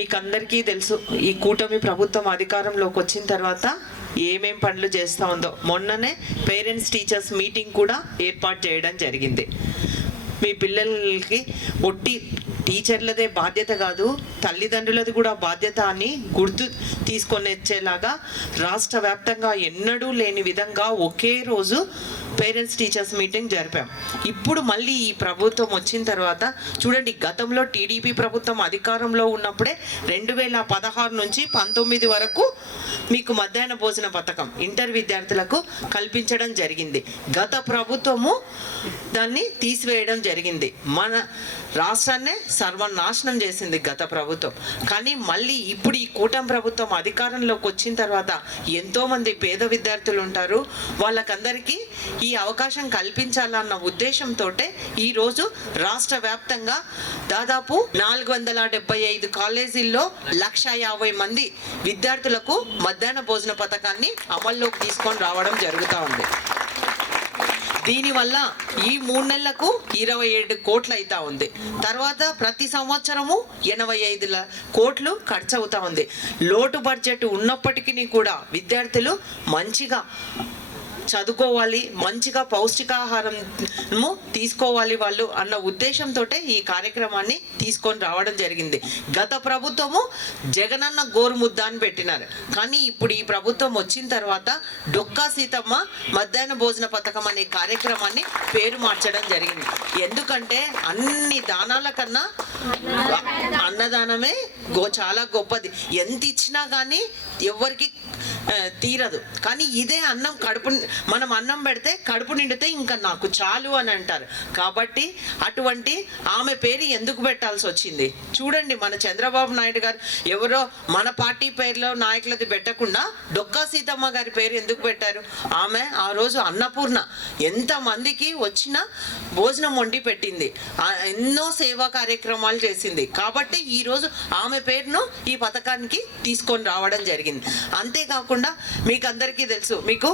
మీకు అందరికీ తెలుసు ఈ కూటమి ప్రభుత్వం అధికారంలోకి వచ్చిన తర్వాత ఏమేం పనులు చేస్తూ ఉందో. మొన్ననే పేరెంట్స్ టీచర్స్ మీటింగ్ కూడా ఏర్పాటు చేయడం జరిగింది. మీ పిల్లలకి ఒట్టి టీచర్లదే బాధ్యత కాదు తల్లిదండ్రులది కూడా బాధ్యత అని గుర్తు తీసుకొని వచ్చేలాగా రాష్ట్ర వ్యాప్తంగా ఎన్నడూ లేని విధంగా ఒకే రోజు పేరెంట్స్ టీచర్స్ మీటింగ్ జరిపాం. ఇప్పుడు మళ్ళీ ఈ ప్రభుత్వం వచ్చిన తర్వాత చూడండి గతంలో టీడీపీ ప్రభుత్వం అధికారంలో ఉన్నప్పుడే రెండు వేల పదహారు నుంచి పంతొమ్మిది వరకు మీకు మధ్యాహ్న భోజన పథకం ఇంటర్ విద్యార్థులకు కల్పించడం జరిగింది. గత ప్రభుత్వము దాన్ని తీసివేయడం జరిగింది. మన రాష్ట్రాన్నే సర్వనాశనం చేసింది గత ప్రభుత్వం. కానీ మళ్ళీ ఇప్పుడు ఈ కూటమి ప్రభుత్వం అధికారంలోకి వచ్చిన తర్వాత ఎంతోమంది పేద విద్యార్థులు ఉంటారు. వాళ్ళకందరికీ ఈ ఈ అవకాశం కల్పించాలన్న ఉద్దేశంతో ఈరోజు రాష్ట్ర వ్యాప్తంగా దాదాపు నాలుగు వందల డెబ్బై ఐదు కాలేజీల్లో లక్ష యాభై మంది విద్యార్థులకు మధ్యాహ్న భోజన పథకాన్ని అమల్లోకి తీసుకొని రావడం జరుగుతూ ఉంది. దీనివల్ల ఈ మూడు నెలలకు ఇరవై ఏడు కోట్లు అవుతా ఉంది. తర్వాత ప్రతి సంవత్సరము ఎనభై ఐదు కోట్లు ఖర్చు అవుతా ఉంది. లోటు బడ్జెట్ ఉన్నప్పటికీ కూడా విద్యార్థులు మంచిగా చదువుకోవాలి మంచిగా పౌష్టికాహారము తీసుకోవాలి వాళ్ళు అన్న ఉద్దేశంతో ఈ కార్యక్రమాన్ని తీసుకొని రావడం జరిగింది. గత ప్రభుత్వము జగనన్న గోరుముద్ద అని పెట్టినారు. కానీ ఇప్పుడు ఈ ప్రభుత్వం వచ్చిన తర్వాత డొక్కా సీతమ్మ మధ్యాహ్న భోజన పథకం అనే కార్యక్రమాన్ని పేరు మార్చడం జరిగింది. ఎందుకంటే అన్ని దానాల కన్నా అన్నదానమే గో చాలా గొప్పది. ఎంత ఇచ్చినా కానీ ఎవరికి తీరదు. కానీ ఇదే అన్నం కడుపు మనం అన్నం పెడితే కడుపు నిండితే ఇంకా నాకు చాలు అని అంటారు. కాబట్టి అటువంటి ఆమె పేరు ఎందుకు పెట్టాల్సి వచ్చింది? చూడండి మన చంద్రబాబు నాయుడు గారు ఎవరో మన పార్టీ పేరులో నాయకులది పెట్టకుండా డొక్కా సీతమ్మ గారి పేరు ఎందుకు పెట్టారు? ఆమె ఆ రోజు అన్నపూర్ణ ఎంతమందికి వచ్చిన భోజనం వండి పెట్టింది. ఎన్నో సేవా కార్యక్రమాలు చేసింది. కాబట్టి ఈరోజు ఆమె పేరును ఈ పథకానికి తీసుకొని రావడం జరిగింది. అంతేకాకుండా మీకు అందరికీ తెలుసు. మీకు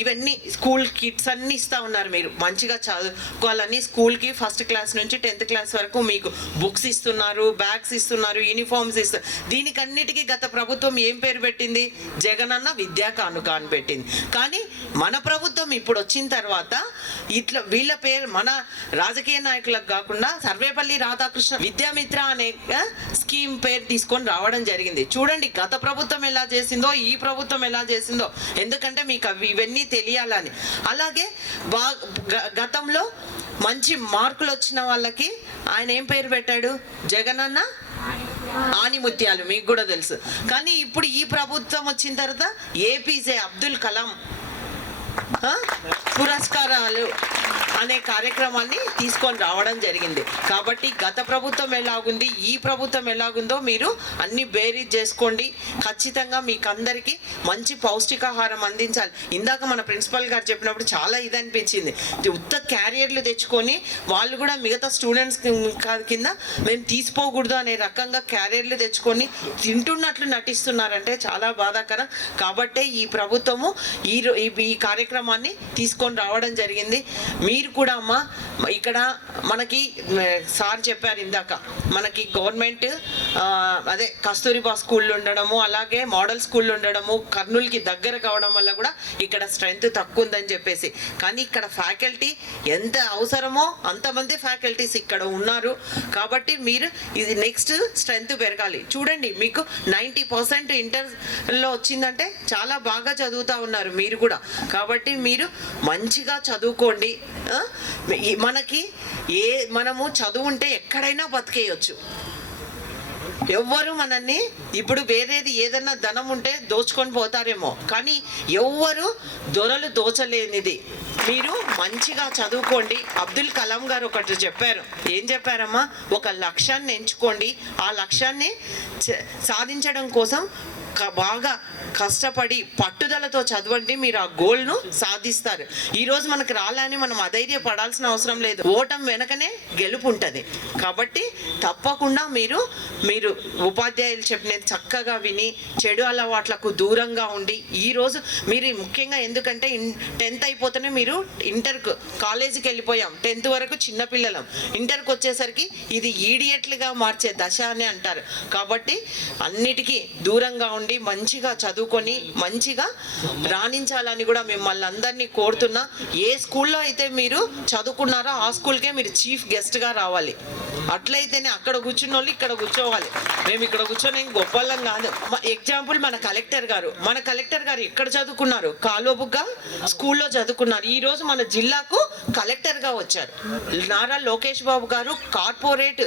ఇవన్నీ స్కూల్ కిట్స్ అన్నీ ఇస్తూ ఉన్నారు మీరు. మంచిగా చదువుకోవాలని స్కూల్కి ఫస్ట్ క్లాస్ నుంచి టెన్త్ క్లాస్ వరకు మీకు బుక్స్ ఇస్తున్నారు బ్యాగ్స్ ఇస్తున్నారు యూనిఫామ్స్ ఇస్తున్నారు దీనికన్నిటికీ గత ప్రభుత్వం ఏం పేరు పెట్టింది? జగనన్న విద్యా కానుక అని పెట్టింది. కానీ మన ప్రభుత్వం ఇప్పుడు వచ్చిన తర్వాత ఇట్లా వీళ్ళ పేరు మన రాజకీయ నాయకులకు కాకుండా సర్వేపల్లి రాధాకృష్ణ విద్యామిత్ర అనే స్కీమ్ పేరు తీసుకొని రావడం జరిగింది. చూడండి గత ప్రభుత్వం ఎలా చేసిందో ఈ ప్రభుత్వం ఎలా చేసిందో. ఎందుకంటే మీకు అవి ఇవన్నీ తెలియాలని. అలాగే బా గ- గతంలో మంచి మార్కులు వచ్చిన వాళ్ళకి ఆయన ఏం పేరు పెట్టాడు? జగనన్న? ఆనిముత్యాలు మీకు కూడా తెలుసు. కానీ ఇప్పుడు ఈ ప్రభుత్వం వచ్చిన తర్వాత ఏపీజే అబ్దుల్ కలాం. పురస్కారాలు. అనే కార్యక్రమాన్ని తీసుకొని రావడం జరిగింది. కాబట్టి గత ప్రభుత్వం ఎలాగుంది ఈ ప్రభుత్వం ఎలాగుందో మీరు అన్ని బేరీజ్ చేసుకోండి. ఖచ్చితంగా మీకు అందరికీ మంచి పౌష్టికాహారం అందించాలి. ఇందాక మన ప్రిన్సిపల్ గారు చెప్పినప్పుడు చాలా ఇది అనిపించింది ఉత్త క్యారియర్లు తెచ్చుకొని వాళ్ళు కూడా మిగతా స్టూడెంట్స్ కింద మేము తీసుకోకూడదు అనే రకంగా క్యారియర్లు తెచ్చుకొని తింటున్నట్లు నటిస్తున్నారంటే చాలా బాధాకరం. కాబట్టే ఈ ప్రభుత్వము ఈ ఈ ఈ కార్యక్రమాన్ని తీసుకొని రావడం జరిగింది. మీరు కూడా అమ్మా ఇక్కడ మనకి సార్ చెప్పారు ఇందాక మనకి గవర్నమెంట్ అదే కస్తూరిబా స్కూళ్ళు ఉండడము అలాగే మోడల్ స్కూళ్ళు ఉండడము కర్నూలుకి దగ్గర కావడం వల్ల కూడా ఇక్కడ స్ట్రెంగ్త్ తక్కువ ఉందని చెప్పేసి. కానీ ఇక్కడ ఫ్యాకల్టీ ఎంత అవసరమో అంతమంది ఫ్యాకల్టీస్ ఇక్కడ ఉన్నారు. కాబట్టి మీరు ఇది నెక్స్ట్ స్ట్రెంగ్త్ పెరగాలి. చూడండి మీకు నైంటీ పర్సెంట్ ఇంటర్లో వచ్చిందంటే చాలా బాగా చదువుతా ఉన్నారు మీరు కూడా. కాబట్టి మీరు మంచిగా చదువుకోండి. మనకి ఏ మనము చదువు ఉంటే ఎక్కడైనా బతికేయచ్చు. ఎవ్వరు మనల్ని ఇప్పుడు వేరేది ఏదైనా ధనం ఉంటే దోచుకొని పోతారేమో. కానీ ఎవ్వరు దొరలు దోచలేనిది. మీరు మంచిగా చదువుకోండి. అబ్దుల్ కలాం గారు ఒకటి చెప్పారు. ఏం చెప్పారమ్మా? ఒక లక్ష్యాన్ని ఎంచుకోండి. ఆ లక్ష్యాన్ని చ- సాధించడం కోసం బాగా కష్టపడి పట్టుదలతో చదవండి. మీరు ఆ గోల్ను సాధిస్తారు. ఈరోజు మనకు రాలని మనం అధైర్యపడాల్సిన అవసరం లేదు. ఓటం వెనకనే గెలుపు ఉంటుంది. కాబట్టి తప్పకుండా మీరు మీరు ఉపాధ్యాయులు చెప్పినది చక్కగా విని చెడు అలవాట్లకు దూరంగా ఉండి ఈరోజు మీరు ముఖ్యంగా ఎందుకంటే టెన్త్ అయిపోతేనే మీరు ఇంటర్కు కాలేజీకి వెళ్ళిపోయాం. టెన్త్ వరకు చిన్నపిల్లలం ఇంటర్కి వచ్చేసరికి ఇది ఈడియట్లుగా మార్చే దశ అని అంటారు. కాబట్టి అన్నిటికీ దూరంగా ఉండి మంచిగా చదువుకొని మంచిగా రాణించాలని కూడా మిమ్మల్ని అందరినీ కోరుతున్నా. ఏ స్కూల్లో అయితే మీరు చదువుకున్నారో ఆ స్కూల్కే మీరు చీఫ్ గెస్ట్గా రావాలి. అట్లయితేనే అక్కడ కూర్చున్న వాళ్ళు ఇక్కడ కూర్చోవాలి. మేము ఇక్కడ కూర్చొని గొప్పలం కాదు. ఎగ్జాంపుల్ మన కలెక్టర్ గారు. మన కలెక్టర్ గారు ఎక్కడ చదువుకున్నారు? కాలువబుగ్గ స్కూల్లో చదువుకున్నారు. ఈ రోజు మన జిల్లాకు కలెక్టర్గా వచ్చారు. నారా లోకేష్ బాబు గారు కార్పొరేట్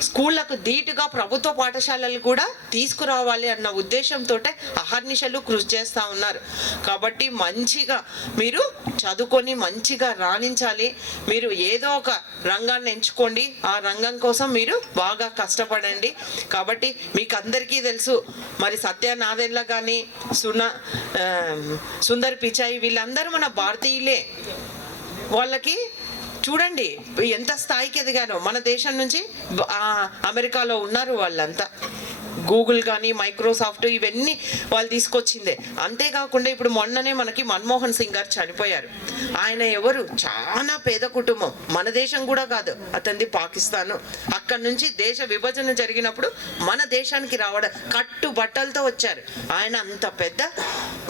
స్కూళ్ళకు ధీటుగా ప్రభుత్వ పాఠశాలలు కూడా తీసుకురావాలి అన్న ఉద్దేశంతో అహర్నిశలు కృషి చేస్తూ ఉన్నారు. కాబట్టి మంచిగా మీరు చదువుకొని మంచిగా రాణించాలి. మీరు ఏదో ఒక రంగాన్ని ఎంచుకోండి. ఆ రంగం కోసం మీరు బాగా కష్టపడండి. కాబట్టి మీకు అందరికీ తెలుసు మరి సత్య సత్యనాదెల్ల కానీ సున సుందర్ పిచాయి వీళ్ళందరూ మన భారతీయులే. వాళ్ళకి చూడండి ఎంత స్థాయికి ఎదిగారో. మన దేశం నుంచి అమెరికాలో ఉన్నారు వాళ్ళంతా. గూగుల్ కానీ మైక్రోసాఫ్ట్ ఇవన్నీ వాళ్ళు తీసుకొచ్చిందే. అంతేకాకుండా ఇప్పుడు మొన్ననే మనకి మన్మోహన్ సింగ్ గారు చనిపోయారు. ఆయన ఎవరు? చాలా పేద కుటుంబం. మన దేశం కూడా కాదు. అతనిది పాకిస్తాన్. అక్కడి నుంచి దేశ విభజన జరిగినప్పుడు మన దేశానికి రావడం కట్టు బట్టలతో వచ్చారు. ఆయన అంత పెద్ద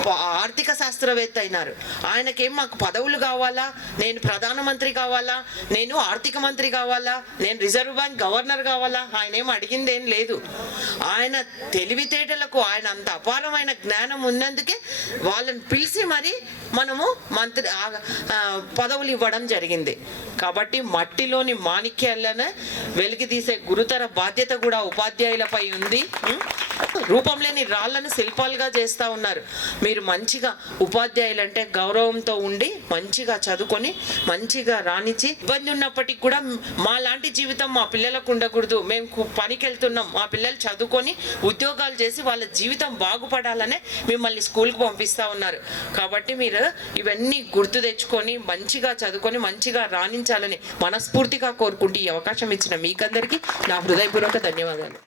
ఆర్థిక శాస్త్రవేత్త అయినారు. ఆయనకేం మాకు పదవులు కావాలా? నేను ప్రధానమంత్రి కావాలా? నేను ఆర్థిక మంత్రి కావాలా? నేను రిజర్వ్ బ్యాంక్ గవర్నర్ కావాలా? ఆయన ఏం అడిగిందేం లేదు. ఆయన ఆయన తెలివితేటలకు ఆయన అంత అపారమైన జ్ఞానం ఉన్నందుకే వాళ్ళని పిలిచి మరి మనము మంత్రి పదవులు ఇవ్వడం జరిగింది. కాబట్టి మట్టిలోని మాణిక్యాలను వెలికి తీసే గురుతర బాధ్యత కూడా ఉపాధ్యాయులపై ఉంది. రూపం లేని రాళ్ళను శిల్పాలుగా చేస్తూ ఉన్నారు. మీరు మంచిగా ఉపాధ్యాయులు అంటే గౌరవంతో ఉండి మంచిగా చదువుకొని మంచిగా రాణించి ఇబ్బంది ఉన్నప్పటికీ కూడా మా లాంటి జీవితం మా పిల్లలకు ఉండకూడదు. మేము పనికి వెళ్తున్నాం మా పిల్లలు చదువుకొని ఉద్యోగాలు చేసి వాళ్ళ జీవితం బాగుపడాలనే మిమ్మల్ని స్కూల్కి పంపిస్తూ ఉన్నారు. కాబట్టి మీరు ఇవన్నీ గుర్తు తెచ్చుకొని మంచిగా చదువుకొని మంచిగా రాణించాలని మనస్ఫూర్తిగా కోరుకుంటూ ఈ అవకాశం ఇచ్చిన మీకందరికీ నా హృదయపూర్వక ధన్యవాదాలు.